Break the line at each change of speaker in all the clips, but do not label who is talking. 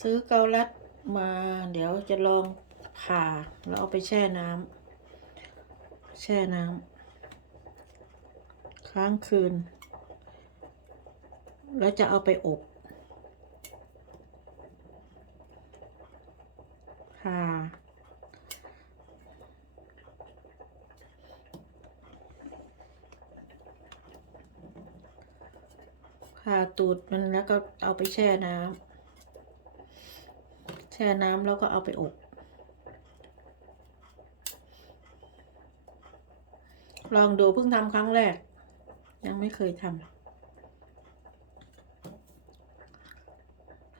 ซื้อเกาลัดมา เดี๋ยวจะลองผ่าแล้วเอาไปแช่น้ำแช่น้ำค้างคืน แล้วจะเอาไปอบผ่าผ่าตูดมันแล้วก็เอาไปแช่น้ำ แช่น้ำแล้วก็เอาไปอบลองดูเพิ่งทำครั้งแรก ยังไม่เคยทำ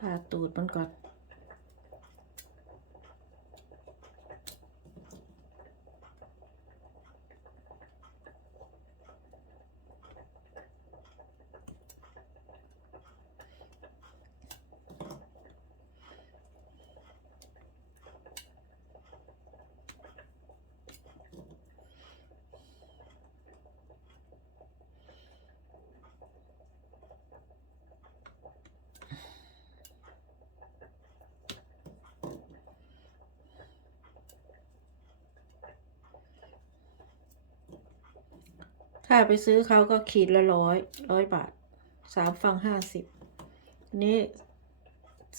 ผ่าตูดมันก่อน ถ้าไปซื้อเขาก็ขีดละร้อยร้อยบาทสามฟังห้าสิบนนี้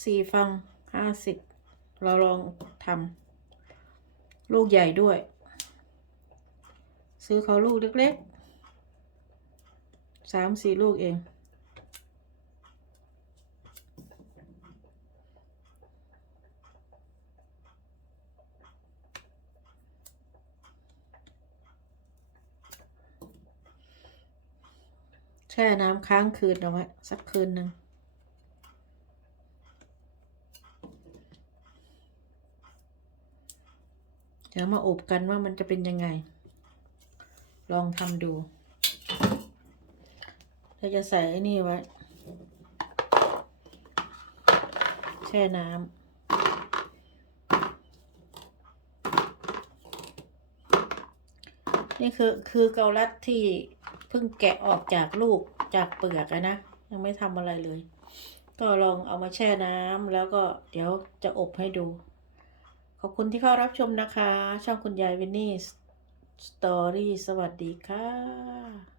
สี่ฟังห้าสิบเราลองทำลูกใหญ่ด้วย ซื้อเขาลูกเล็กๆสามสี่ลูกเอง ช่น้ำค้างคืนเอาไว้สักคืนหนึ่งเดี๋ยวมาอบกันว่ามันจะเป็นยังไง ลองทำดู เราจะใส่ไอ้นี่ไว้ แช่น้ำนี่คือคือเกาลัดที่ พิ่งแกะออกจากลูกจากเปลือกนะ ยังไม่ทำอะไรเลย ก็ลองเอามาแช่น้ำแล้วก็เดี๋ยวจะอบให้ดู ขอบคุณที่เข้ารับชมนะคะ ช่องคุณยายวินนี่สตอรี่สวัสดีค่ะ